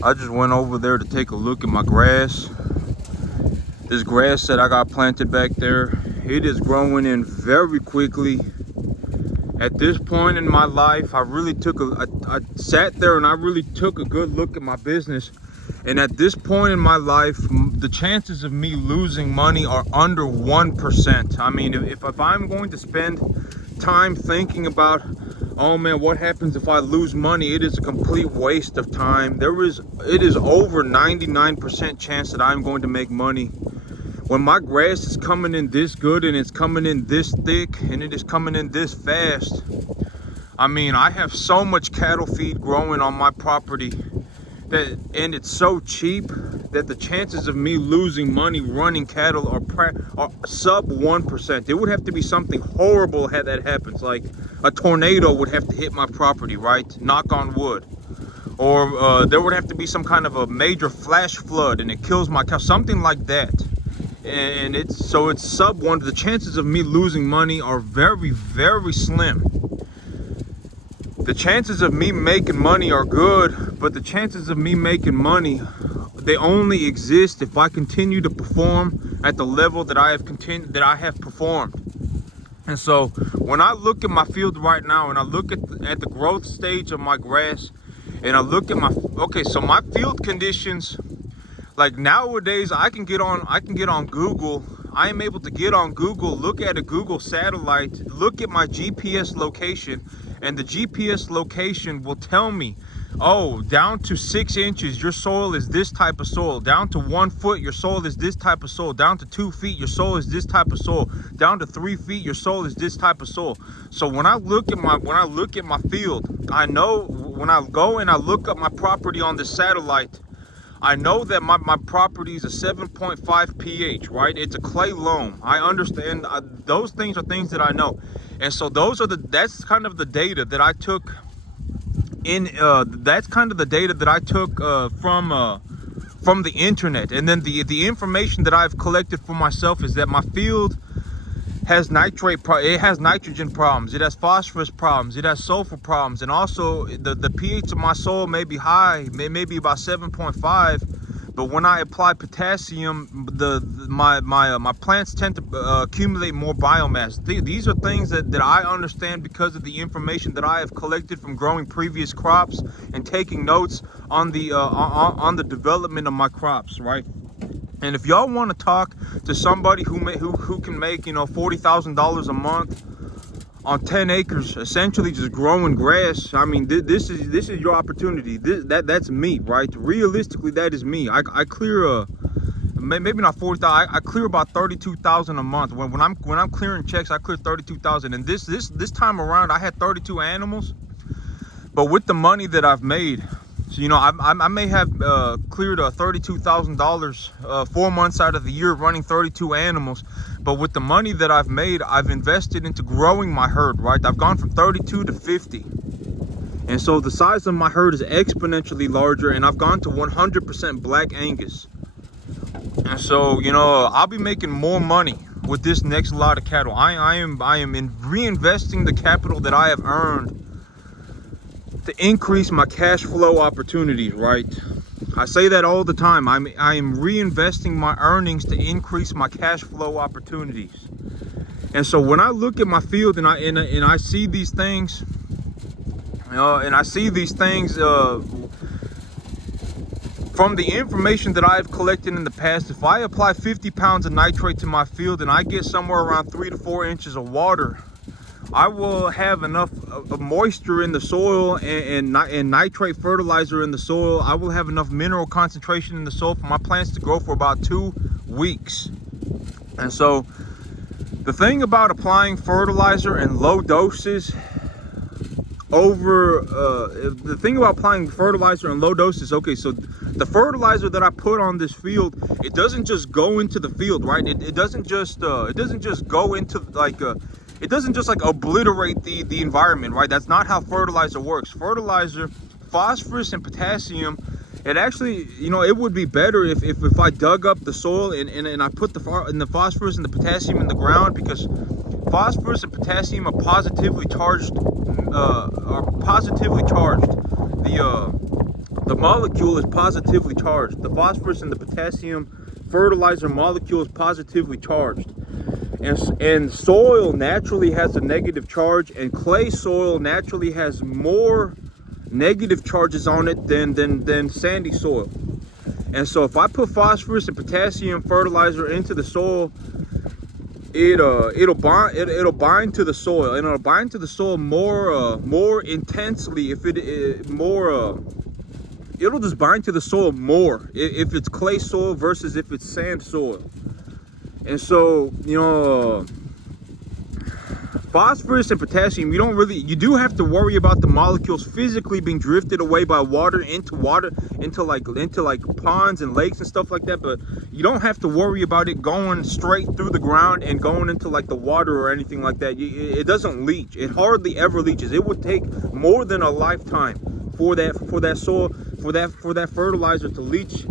I just went over there to take a look at my grass. This grass that I got planted back there, it is growing in very quickly. At this point in my life, I really took I sat there and I really took a good look at my business. And at this point in my life, the chances of me losing money are under 1%. I mean, if I'm going to spend time thinking about, oh man, what happens if I lose money, it is a complete waste of time. It is over 99% chance that I'm going to make money. When my grass is coming in this good and it's coming in this thick and it is coming in this fast, I mean, I have so much cattle feed growing on my property and it's so cheap that the chances of me losing money running cattle are sub 1%. It would have to be something horrible had that happens, like a tornado would have to hit my property, right? Knock on wood. Or there would have to be some kind of a major flash flood and it kills my cow, something like that. And it's sub 1. The chances of me losing money are very, very slim. The chances of me making money are good, but the chances of me making money, they only exist if I continue to perform at the level that I have performed. And so when I look at my field right now and I look at the growth stage of my grass and I look at so my field conditions, like nowadays I can get on Google. I am able to get on Google, look at a Google satellite, look at my GPS location, and the GPS location will tell me, oh, down to 6 inches, your soil is this type of soil. Down to 1 foot, your soil is this type of soil. Down to 2 feet, your soil is this type of soil. Down to 3 feet, your soil is this type of soil. So when I look at my field, I know when I go and I look up my property on the satellite, I know that my property is a 7.5 pH, right? It's a clay loam. I understand. Those things are things that I know. And so that's kind of the data that I took from the internet. And then the information that I've collected for myself is that my field has it has nitrogen problems, it has phosphorus problems, it has sulfur problems, and also the pH of my soil may be high, maybe about 7.5. But when I apply potassium, my plants tend to accumulate more biomass. These are things that I understand because of the information that I have collected from growing previous crops and taking notes on the development of my crops, right? And if y'all want to talk to somebody who can make, you know, $40,000 a month on 10 acres, essentially just growing grass, I mean, this is your opportunity. That's me, right? Realistically, that is me. I clear maybe not 40,000. I clear about 32,000 a month. When I'm clearing checks, I clear 32,000. And this time around, I had 32 animals, but with the money that I've made. So, you know, I may have cleared $32,000 4 months out of the year running 32 animals. But with the money that I've made, I've invested into growing my herd, right? I've gone from 32 to 50. And so the size of my herd is exponentially larger, and I've gone to 100% Black Angus. And so, you know, I'll be making more money with this next lot of cattle. I am reinvesting the capital that I have earned to increase my cash flow opportunities, right? I say that all the time. I am reinvesting my earnings to increase my cash flow opportunities. And so when I look at my field and I see these things, from the information that I've collected in the past, if I apply 50 pounds of nitrate to my field and I get somewhere around 3 to 4 inches of water, I will have enough moisture in the soil and nitrate fertilizer in the soil. I will have enough mineral concentration in the soil for my plants to grow for about 2 weeks. And so the thing about applying fertilizer in low doses okay, so the fertilizer that I put on this field, it doesn't just go into the field, right? It doesn't just go into it doesn't just like obliterate the environment, right? That's not how fertilizer works. Fertilizer, phosphorus and potassium, it actually, you know, it would be better if I dug up the soil and I put the phosphorus and the potassium in the ground, because phosphorus and potassium are positively charged. the molecule is positively charged. The phosphorus and the potassium fertilizer molecule is positively charged. And soil naturally has a negative charge, and clay soil naturally has more negative charges on it than sandy soil. And so if I put phosphorus and potassium fertilizer into the soil, it'll bind to the soil, and it'll bind to the soil more intensely if it'll just bind to the soil more if it's clay soil versus if it's sand soil. And so, phosphorus and potassium, you do have to worry about the molecules physically being drifted away by water into like ponds and lakes and stuff like that, but you don't have to worry about it going straight through the ground and going into like the water or anything like that. It doesn't leach. It hardly ever leaches. It would take more than a lifetime for that soil, for that fertilizer to leach,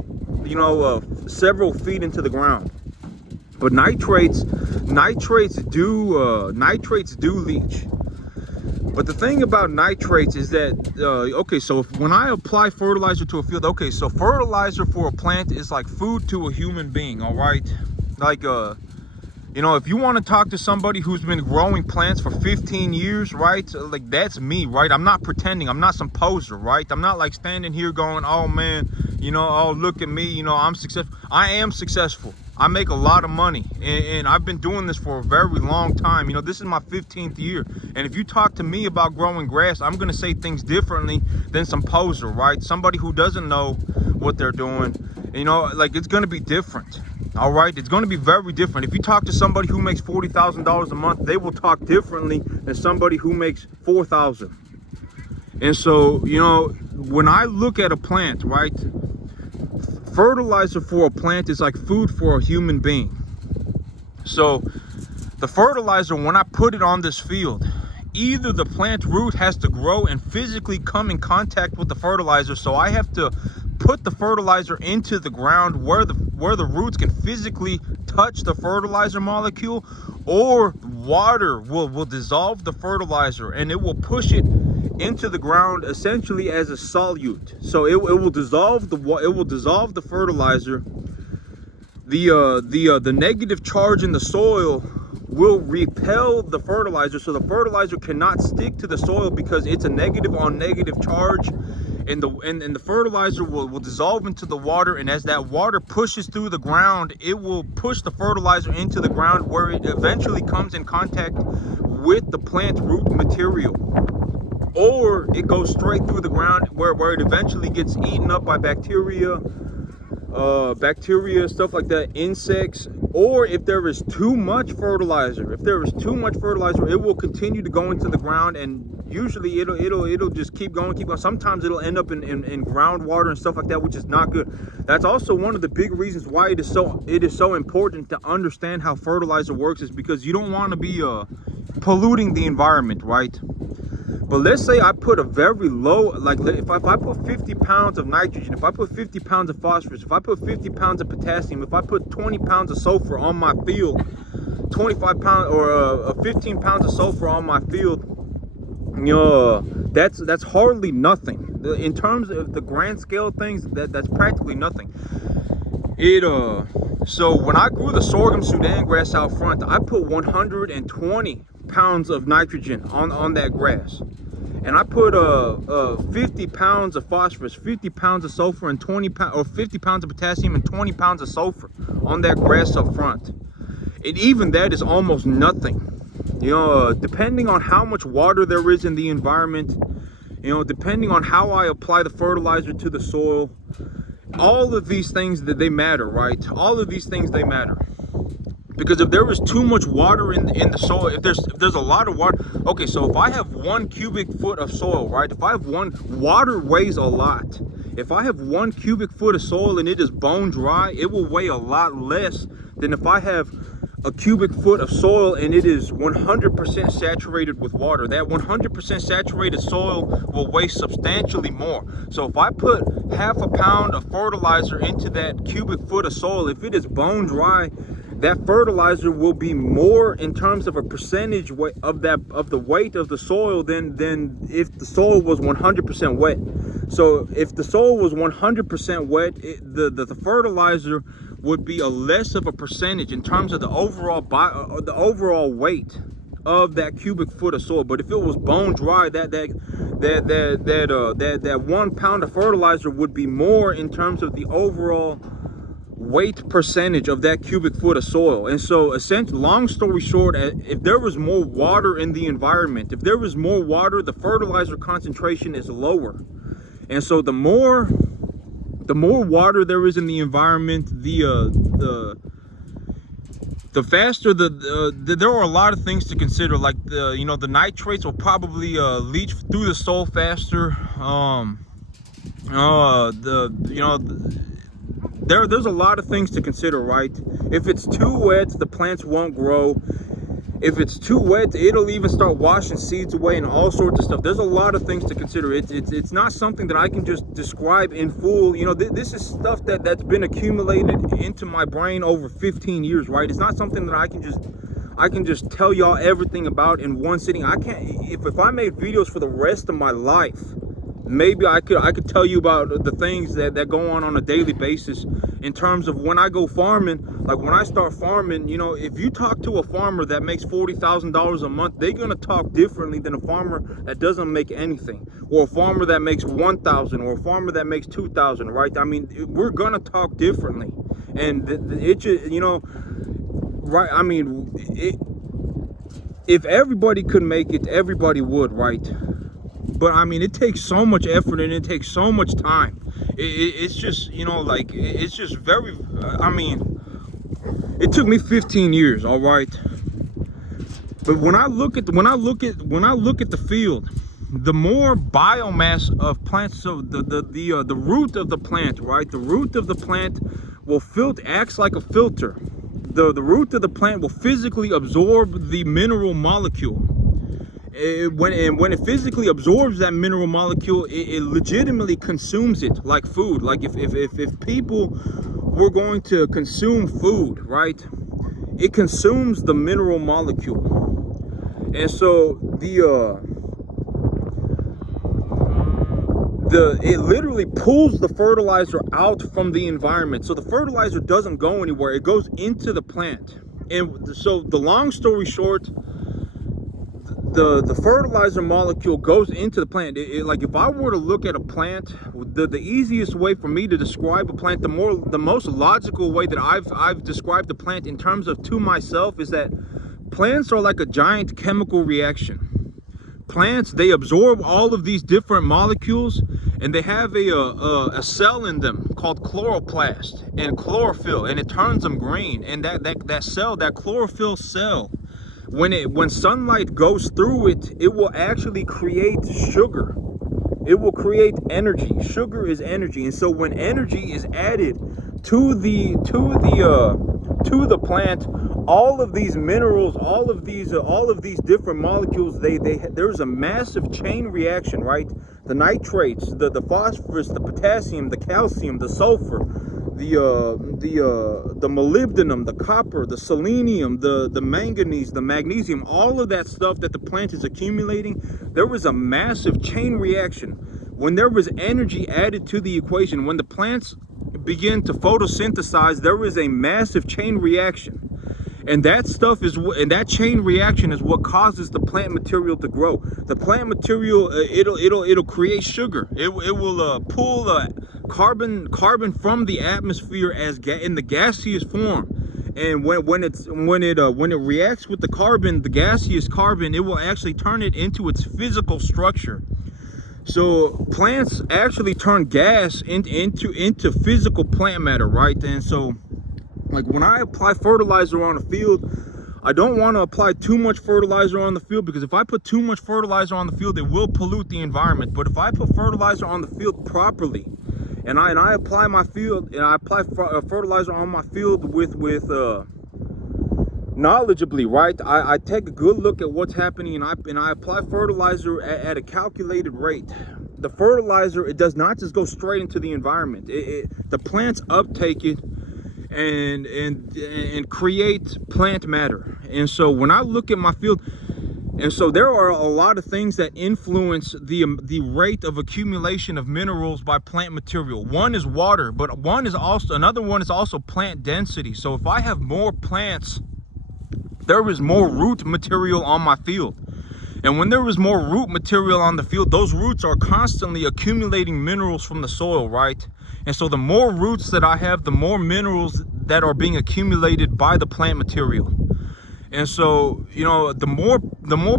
several feet into the ground. But nitrates do leach. But the thing about nitrates is that so when I apply fertilizer to a field, so fertilizer for a plant is like food to a human being, all right? Like if you want to talk to somebody who's been growing plants for 15 years, right? Like, that's me, right? I'm not pretending. I'm not some poser, right? I'm not like standing here going, oh man, oh, look at me, I'm successful. I am successful. I make a lot of money, and I've been doing this for a very long time. This is my 15th year. And if you talk to me about growing grass, I'm going to say things differently than some poser, right? Somebody who doesn't know what they're doing. It's going to be different. All right, it's going to be very different. If you talk to somebody who makes $40,000 a month, they will talk differently than somebody who makes $4,000. And so, when I look at a plant, right, fertilizer for a plant is like food for a human being. So the fertilizer, when I put it on this field, either the plant root has to grow and physically come in contact with the fertilizer, so I have to put the fertilizer into the ground where the roots can physically touch the fertilizer molecule, or water will dissolve the fertilizer and it will push it into the ground essentially as a solute. So it will dissolve the fertilizer. The negative charge in the soil will repel the fertilizer, so the fertilizer cannot stick to the soil because it's a negative on negative charge, and the fertilizer will dissolve into the water, and as that water pushes through the ground, it will push the fertilizer into the ground where it eventually comes in contact with the plant root material, or it goes straight through the ground where it eventually gets eaten up by bacteria, stuff like that, insects. Or if there is too much fertilizer, it will continue to go into the ground, and usually it'll just keep going. Sometimes it'll end up in groundwater and stuff like that, which is not good. That's also one of the big reasons why it is so important to understand how fertilizer works, is because you don't want to be polluting the environment, right? But let's say I put a very low, like if I put 50 pounds of nitrogen, if I put 50 pounds of phosphorus, if I put 50 pounds of potassium, if I put 20 pounds of sulfur on my field, 25 pounds or 15 pounds of sulfur on my field, that's hardly nothing. In terms of the grand scale of things, that's practically nothing. So when I grew the sorghum Sudan grass out front, I put 120 pounds of nitrogen on that grass, and I put 50 pounds of phosphorus, 50 pounds of sulfur, and 50 pounds of potassium and 20 pounds of sulfur on that grass up front. And even that is almost nothing, depending on how much water there is in the environment, depending on how I apply the fertilizer to the soil. All of these things, that they matter, right? All of these things, they matter. Because if there is too much water in the soil, if there's a lot of water, okay, so if I have 1 cubic foot of soil, right? If I have water weighs a lot. If I have 1 cubic foot of soil and it is bone dry, it will weigh a lot less than if I have a cubic foot of soil and it is 100% saturated with water. That 100% saturated soil will weigh substantially more. So if I put half a pound of fertilizer into that cubic foot of soil, if it is bone dry, that fertilizer will be more in terms of a percentage of the weight of the soil than if the soil was 100% wet. So if the soil was 100% wet, the fertilizer would be a less of a percentage in terms of the overall weight of that cubic foot of soil. But if it was bone dry, that 1 pound of fertilizer would be more in terms of the overall weight percentage of that cubic foot of soil. And so essentially, long story short, if there was more water in the environment, if there was more water, the fertilizer concentration is lower. And so the more water there is in the environment, the faster there are a lot of things to consider, like the nitrates will probably leach through the soil faster. There's a lot of things to consider, right? If it's too wet, the plants won't grow. If it's too wet, it'll even start washing seeds away and all sorts of stuff. There's a lot of things to consider. It's not something that I can just describe in full. This is stuff that's been accumulated into my brain over 15 years, right? It's not something that I can just tell y'all everything about in one sitting. I can't. If I made videos for the rest of my life, maybe I could tell you about the things that go on a daily basis in terms of when I go farming. Like when I start farming, if you talk to a farmer that makes $40,000 a month, they're gonna talk differently than a farmer that doesn't make anything, or a farmer that makes 1,000, or a farmer that makes 2,000, right? I mean, we're gonna talk differently, and it just, right? I mean, if everybody could make it, everybody would, right? But I mean, it takes so much effort and it takes so much time. It's just, it's just very, I mean, it took me 15 years, all right. But when I look at the field, the more biomass of plants, so the root of the plant, right? The root of the plant will acts like a filter. The root of the plant will physically absorb the mineral molecule. When it physically absorbs that mineral molecule, it legitimately consumes it like food. Like if people were going to consume food, right, it consumes the mineral molecule. And so it literally pulls the fertilizer out from the environment. So the fertilizer doesn't go anywhere, it goes into the plant. And so the long story short, the fertilizer molecule goes into the plant. Like if I were to look at a plant, the easiest way for me to describe a plant, the most logical way that I've described the plant in terms of to myself, is that plants are like a giant chemical reaction. Plants, they absorb all of these different molecules, and they have a cell in them called chloroplast and chlorophyll, and it turns them green. And that cell, that chlorophyll cell, when sunlight goes through it, it will actually create sugar. It will create energy. Sugar is energy. And so when energy is added to the plant, all of these minerals, all of these different molecules, there's a massive chain reaction, right? The nitrates, the phosphorus, the potassium, the calcium, the sulfur, the molybdenum, the copper, the selenium, the manganese, the magnesium, all of that stuff that the plant is accumulating, there was a massive chain reaction. When there was energy added to the equation, when the plants begin to photosynthesize, there is a massive chain reaction. And that chain reaction is what causes the plant material to grow. The plant material, it'll create sugar. It will pull carbon from the atmosphere in the gaseous form. And when it reacts with the carbon, the gaseous carbon, it will actually turn it into its physical structure. So plants actually turn gas into physical plant matter, right? And so, like when I apply fertilizer on a field, I don't want to apply too much fertilizer on the field, because if I put too much fertilizer on the field, it will pollute the environment. But if I put fertilizer on the field properly, and I apply fertilizer on my field with knowledgeably, right? I take a good look at what's happening, and I apply fertilizer at a calculated rate. The fertilizer, it does not just go straight into the environment. The plants uptake it and create plant matter. And so when I look at my field, And so there are a lot of things that influence the rate of accumulation of minerals by plant material. One is water, but another one is also plant density. So if I have more plants, there is more root material on my field. And when there is more root material on the field, those roots are constantly accumulating minerals from the soil, right? And so the more roots that I have, the more minerals that are being accumulated by the plant material. And so, you know, the more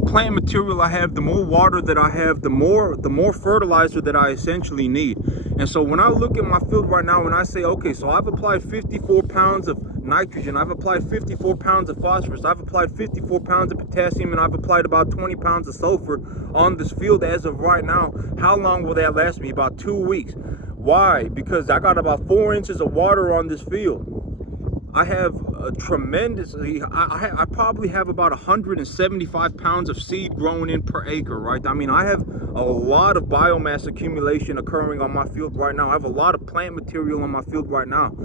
plant material I have, the more water that I have, the more fertilizer that I essentially need. And so when I look at my field right now and I say, okay, so I've applied 54 pounds of nitrogen, I've applied 54 pounds of phosphorus, I've applied 54 pounds of potassium, and I've applied about 20 pounds of sulfur on this field as of right now, how long will that last me? About 2 weeks. Why? Because I got about 4 inches of water on this field. I have a tremendously, I probably have about 175 pounds of seed growing in per acre, right? I mean, I have a lot of biomass accumulation occurring on my field right now. I have a lot of plant material on my field right now.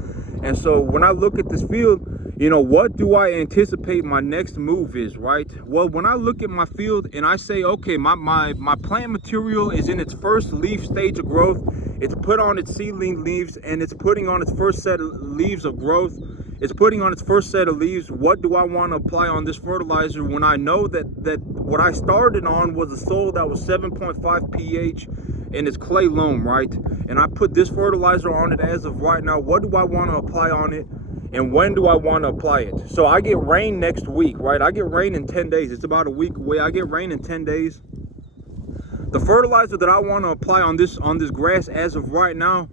And so when I look at this field, you know, what do I anticipate my next move is, right? Well, when I look at my field and I say, okay, my plant material is in its first leaf stage of growth, it's put on its seedling leaves and it's putting on its first set of leaves of growth. It's putting on its first set of leaves. What do I want to apply on this fertilizer when I know that what I started on was a soil that was 7.5 pH and it's clay loam, right? And I put this fertilizer on it as of right now. What do I want to apply on it? And when do I want to apply it? So I get rain next week, right? I get rain in 10 days. It's about a week away. I get rain in 10 days. The fertilizer that I want to apply on this grass as of right now,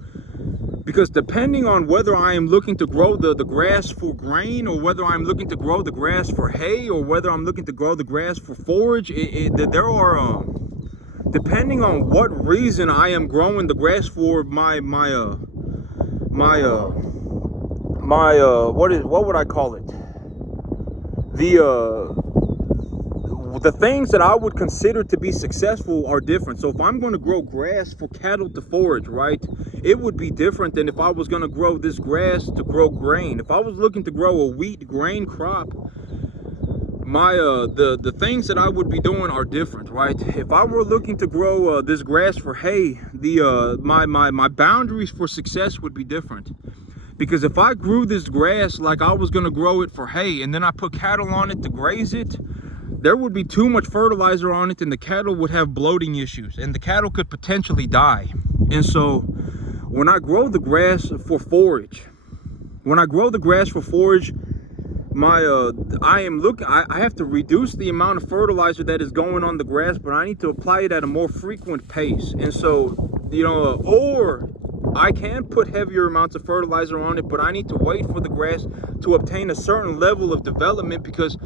because depending on whether I am looking to grow the grass for grain, or whether I'm looking to grow the grass for hay, or whether I'm looking to grow the grass for forage, there are depending on what reason I am growing the grass for, what would I call it? The things that I would consider to be successful are different. So if I'm going to grow grass for cattle to forage, right, it would be different than if I was going to grow this grass to grow grain. If I was looking to grow a wheat grain crop, the things that I would be doing are different, right? If I were looking to grow this grass for hay, my boundaries for success would be different. Because if I grew this grass like I was going to grow it for hay and then I put cattle on it to graze it, there would be too much fertilizer on it and the cattle would have bloating issues and the cattle could potentially die. And so when I grow the grass for forage, I have to reduce the amount of fertilizer that is going on the grass, but I need to apply it at a more frequent pace. And so, you know, or I can put heavier amounts of fertilizer on it, but I need to wait for the grass to obtain a certain level of development, because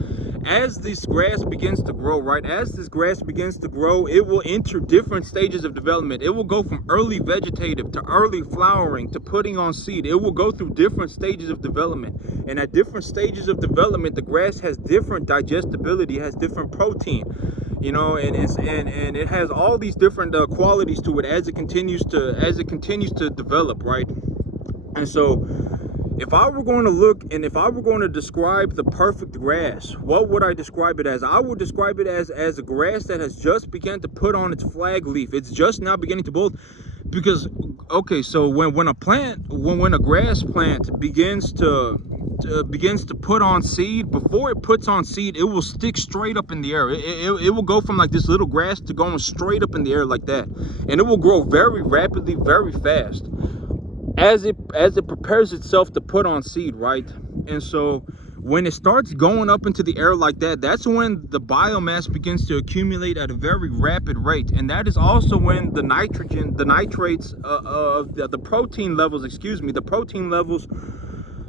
as this grass begins to grow, right, it will enter different stages of development. It will go from early vegetative to early flowering to putting on seed. It will go through different stages of development. And at different stages of development, the grass has different digestibility, it has different protein, you know, and it has all these different qualities to it as it continues to develop, right? And so if I were going to look and if I were going to describe the perfect grass, what would I describe it as? I would describe it as a grass that has just begun to put on its flag leaf. It's just now beginning to bolt. Because, okay, so when a grass plant begins to put on seed, before it puts on seed, it will stick straight up in the air. It will go from like this little grass to going straight up in the air like that. And it will grow very rapidly, very fast as it prepares itself to put on seed, right? And so when it starts going up into the air like that, that's when the biomass begins to accumulate at a very rapid rate. And that is also when the protein levels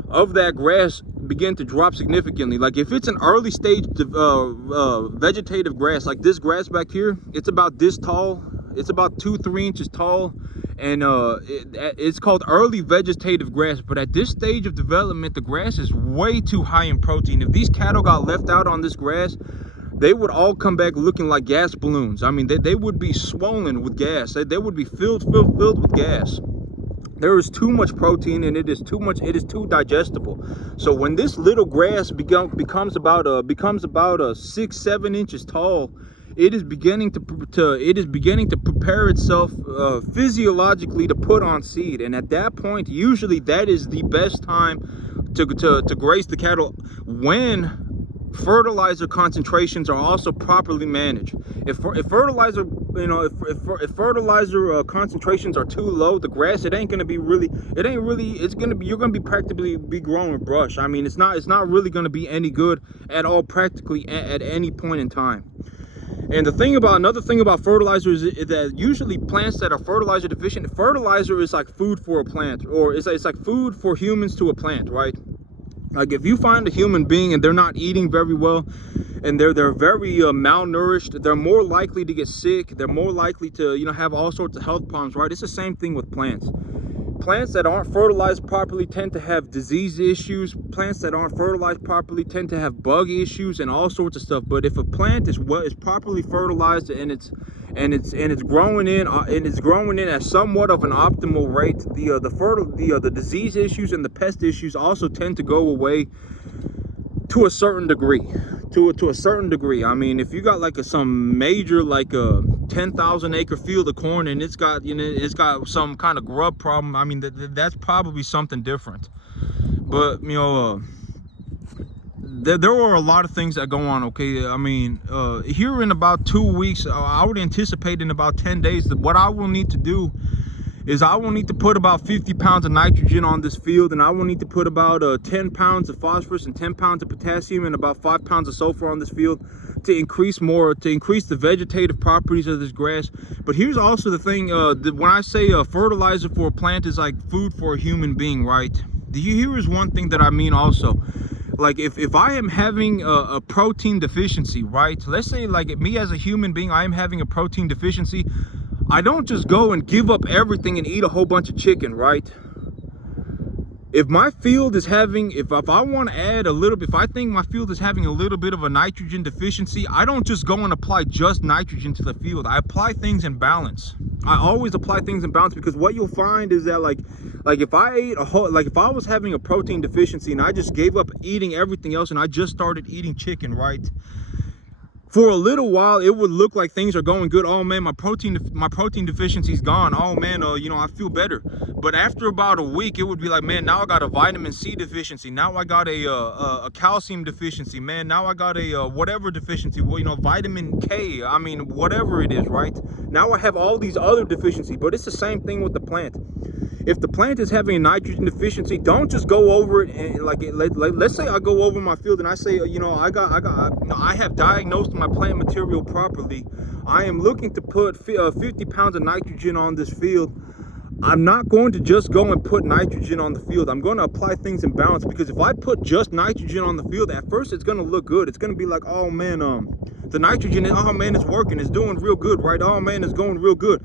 of that grass begin to drop significantly. Like if it's an early stage vegetative grass, like this grass back here, it's about this tall. It's about 2-3 inches tall, and it's called early vegetative grass. But at this stage of development, the grass is way too high in protein. If these cattle got left out on this grass, they would all come back looking like gas balloons. I mean, they would be swollen with gas. They would be filled with gas. There is too much protein, and it is too digestible. So when this little grass becomes about 6-7 inches tall, it is beginning to prepare itself physiologically to put on seed. And at that point, usually that is the best time to graze the cattle, when fertilizer concentrations are also properly managed. If fertilizer, if fertilizer concentrations are too low, the grass, you're gonna be practically be growing brush. I mean, it's not really gonna be any good at all, practically at any point in time. And another thing about fertilizer is that usually plants that are fertilizer deficient, fertilizer is like food for a plant, or it's like food for humans to a plant, right? Like if you find a human being and they're not eating very well, and they're very malnourished, they're more likely to get sick. They're more likely to have all sorts of health problems, right? It's the same thing with plants. Plants that aren't fertilized properly tend to have disease issues. Plants that aren't fertilized properly tend to have bug issues and all sorts of stuff. But if a plant is properly fertilized and it's growing in at somewhat of an optimal rate, the disease issues and the pest issues also tend to go away to a certain degree. To a certain degree. I mean, if you got like some major, like a 10,000 acre field of corn, and it's got some kind of grub problem, I mean, that's probably something different. But there are a lot of things that go on. Okay, I mean, here in about 2 weeks, I would anticipate in about 10 days that what I will need to do is I will need to put about 50 pounds of nitrogen on this field, and I will need to put about 10 pounds of phosphorus and 10 pounds of potassium and about 5 pounds of sulfur on this field to increase the vegetative properties of this grass. But here's also the thing, when I say fertilizer for a plant is like food for a human being, right? Here is one thing that I mean also. Like if I am having a protein deficiency, right? Let's say like me as a human being, I am having a protein deficiency. I don't just go and give up everything and eat a whole bunch of chicken, right? If my field is having, if I want to add a little bit, if I think my field is having a little bit of a nitrogen deficiency, I don't just go and apply just nitrogen to the field. I apply things in balance. I always apply things in balance, because what you'll find is that like if I was having a protein deficiency and I just gave up eating everything else and I just started eating chicken, right? For a little while, it would look like things are going good. Oh man, my protein deficiency is gone. Oh man, I feel better. But after about a week, it would be like, man, now I got a vitamin C deficiency. Now I got a calcium deficiency. Man, now I got a whatever deficiency. Well, vitamin K. I mean, whatever it is, right? Now I have all these other deficiencies. But it's the same thing with the plant. If the plant is having a nitrogen deficiency, don't just go over it and let's say I go over my field and I say, I have diagnosed my plant material properly. I am looking to put 50 pounds of nitrogen on this field. I'm not going to just go and put nitrogen on the field. I'm going to apply things in balance, because if I put just nitrogen on the field, at first it's going to look good. It's going to be like, oh man, the nitrogen, oh man, it's working. It's doing real good, right? Oh man, it's going real good.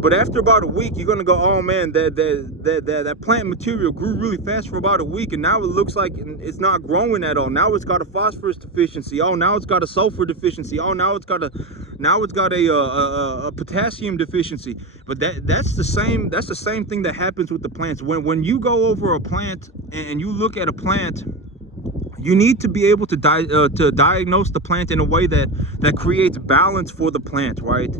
But after about a week, you're gonna go, oh man, that plant material grew really fast for about a week, and now it looks like it's not growing at all. Now it's got a phosphorus deficiency. Oh, now it's got a sulfur deficiency. Oh, now it's got a potassium deficiency. But that's the same thing that happens with the plants. When you go over a plant and you look at a plant, you need to be able to diagnose the plant in a way that creates balance for the plant, right?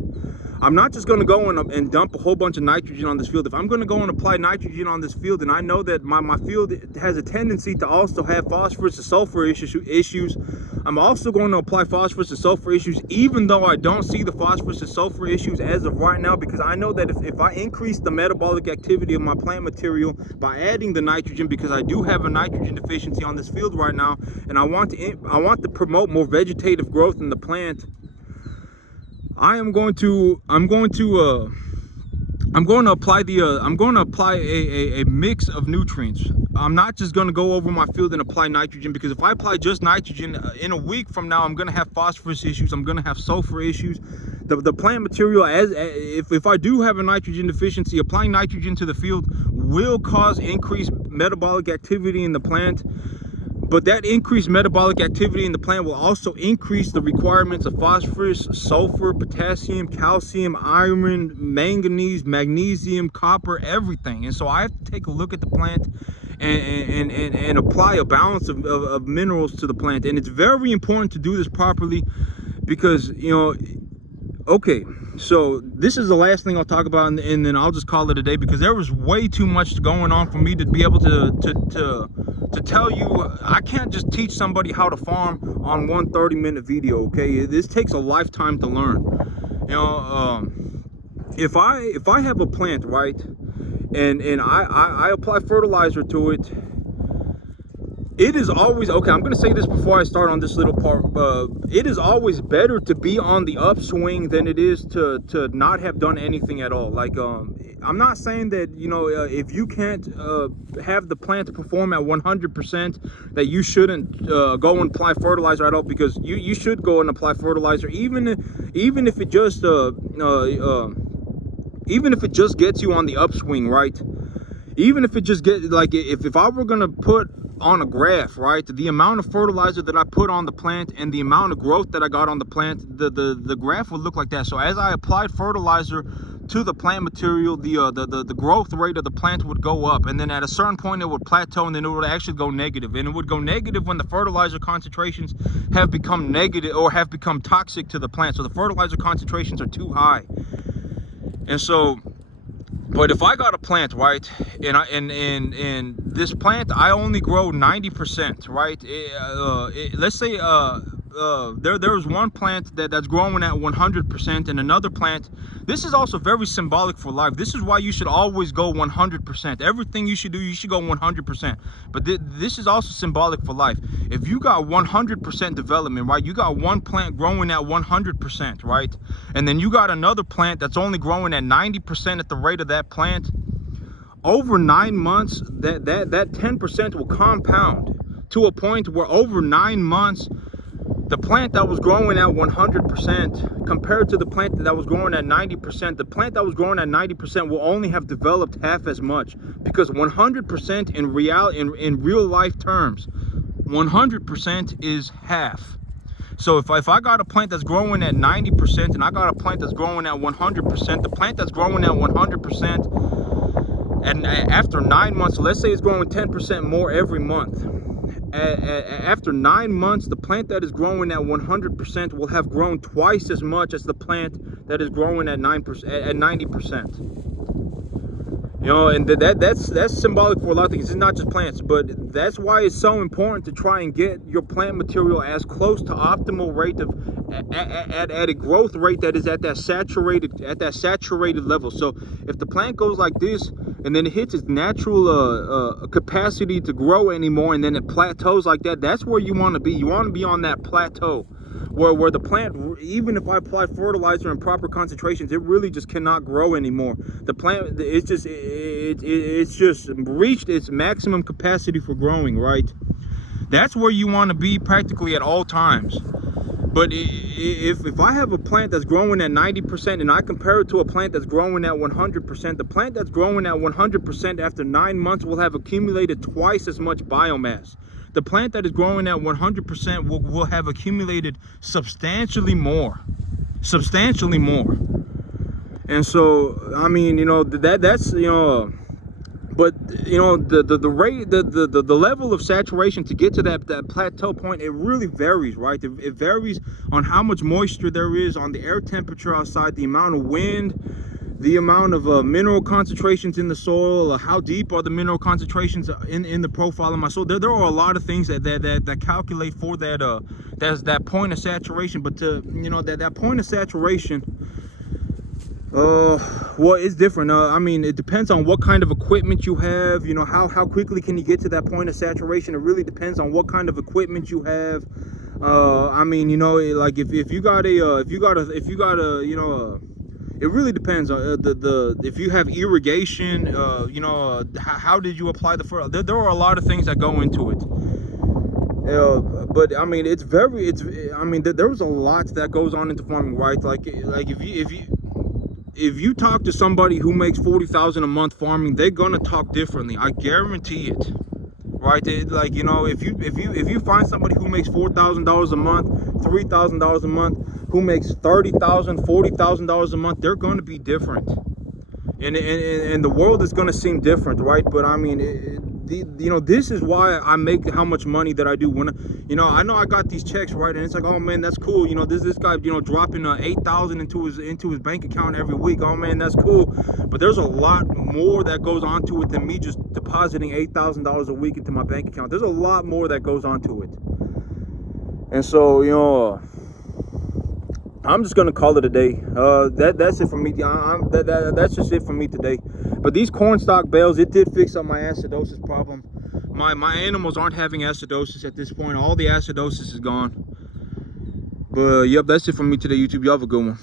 I'm not just going to go and dump a whole bunch of nitrogen on this field. If I'm going to go and apply nitrogen on this field, and I know that my field has a tendency to also have phosphorus and sulfur issues, I'm also going to apply phosphorus and sulfur issues, even though I don't see the phosphorus and sulfur issues as of right now, because I know that if I increase the metabolic activity of my plant material by adding the nitrogen, because I do have a nitrogen deficiency on this field right now, and I want to promote more vegetative growth in the plant, I'm going to apply a mix of nutrients. I'm not just going to go over my field and apply nitrogen, because if I apply just nitrogen, in a week from now, I'm going to have phosphorus issues. I'm going to have sulfur issues. The plant material, if I do have a nitrogen deficiency, applying nitrogen to the field will cause increased metabolic activity in the plant. But that increased metabolic activity in the plant will also increase the requirements of phosphorus, sulfur, potassium, calcium, iron, manganese, magnesium, copper, everything. And so I have to take a look at the plant and apply a balance of minerals to the plant. And it's very important to do this properly because, you know, okay, so this is the last thing I'll talk about, and then I'll just call it a day, because there was way too much going on for me to be able to tell you. I can't just teach somebody how to farm on one 30-minute video. Okay, this takes a lifetime to learn. You know, if I have a plant, right, and I apply fertilizer to it, it is always, okay, I'm going to say this before I start on this little part, it is always better to be on the upswing than it is to not have done anything at all. Like, I'm not saying that, you know, if you can't have the plant perform at 100%, that you shouldn't go and apply fertilizer at all, because you should go and apply fertilizer, even if it just gets you on the upswing, right? Even if it just gets, like, if I were gonna put on a graph, right, the amount of fertilizer that I put on the plant and the amount of growth that I got on the plant, the graph would look like that. So as I applied fertilizer to the plant material, the growth rate of the plant would go up, and then at a certain point it would plateau, and then it would actually go negative. And it would go negative when the fertilizer concentrations have become negative or have become toxic to the plant. So the fertilizer concentrations are too high. And so, but if I got a plant, right, and this plant, I only grow 90%, right? Let's say there's one plant that's growing at 100%, and another plant. This is also very symbolic for life. This is why you should always go 100%. Everything you should do, you should go 100%. But this is also symbolic for life. If you got 100% development, right, you got one plant growing at 100%, right, and then you got another plant that's only growing at 90% at the rate of that plant, over 9 months, that 10% will compound to a point where over 9 months, the plant that was growing at 100% compared to the plant that was growing at 90%, the plant that was growing at 90% will only have developed half as much, because 100% in real life terms, 100% is half. So if I got a plant that's growing at 90% and I got a plant that's growing at 100%, the plant that's growing at 100%, and after 9 months, let's say it's growing 10% more every month. After 9 months, the plant that is growing at 100% will have grown twice as much as the plant that is growing at 90%. You know, and that's symbolic for a lot of things. It's not just plants, but that's why it's so important to try and get your plant material as close to optimal rate of at a growth rate that is at that saturated level. So if the plant goes like this, and then it hits its natural capacity to grow anymore, and then it plateaus like that, that's where you want to be. You want to be on that plateau where the plant, even if I apply fertilizer in proper concentrations, it really just cannot grow anymore. The plant, it's just reached its maximum capacity for growing, right? That's where you want to be practically at all times. But if I have a plant that's growing at 90% and I compare it to a plant that's growing at 100%, the plant that's growing at 100% after 9 months will have accumulated twice as much biomass. The plant that is growing at 100% will have accumulated substantially more. And so, I mean, you know, that's, you know, but, you know, the rate, the level of saturation to get to that plateau point, it really varies, right? It varies on how much moisture there is, on the air temperature outside, the amount of wind, the amount of mineral concentrations in the soil, how deep are the mineral concentrations in the profile of my soil. There are a lot of things that calculate for that point of saturation. But you know, that point of saturation, well, it's different. I mean, it depends on what kind of equipment you have. You know, how quickly can you get to that point of saturation? It really depends on what kind of equipment you have. I mean, you know, like if you got a you know, it really depends on if you have irrigation. You know, how did you apply the fertilizer? There are a lot of things that go into it. But I mean, I mean, there was a lot that goes on into farming, right? Like if you talk to somebody who makes $40,000 a month farming, they're gonna talk differently. I guarantee it. right? Like, you know, if you find somebody who makes $4,000 a month, $3,000 a month, who makes $30,000, $40,000 a month, they're going to be different, and the world is going to seem different, right? But I mean, you know, this is why I make how much money that I do. When, you know I got these checks, right, and it's like, oh man, that's cool. You know, this guy, you know, dropping 8,000 into his bank account every week. Oh man, that's cool. But there's a lot more that goes onto it than me just depositing $8,000 a week into my bank account. There's a lot more that goes onto it. And so, you know, I'm just gonna call it a day. That's it for me. That's just it for me today. But these corn stalk bales, it did fix up my acidosis problem. My animals aren't having acidosis at this point. All the acidosis is gone. But yep, that's it for me today, YouTube. Y'all have a good one.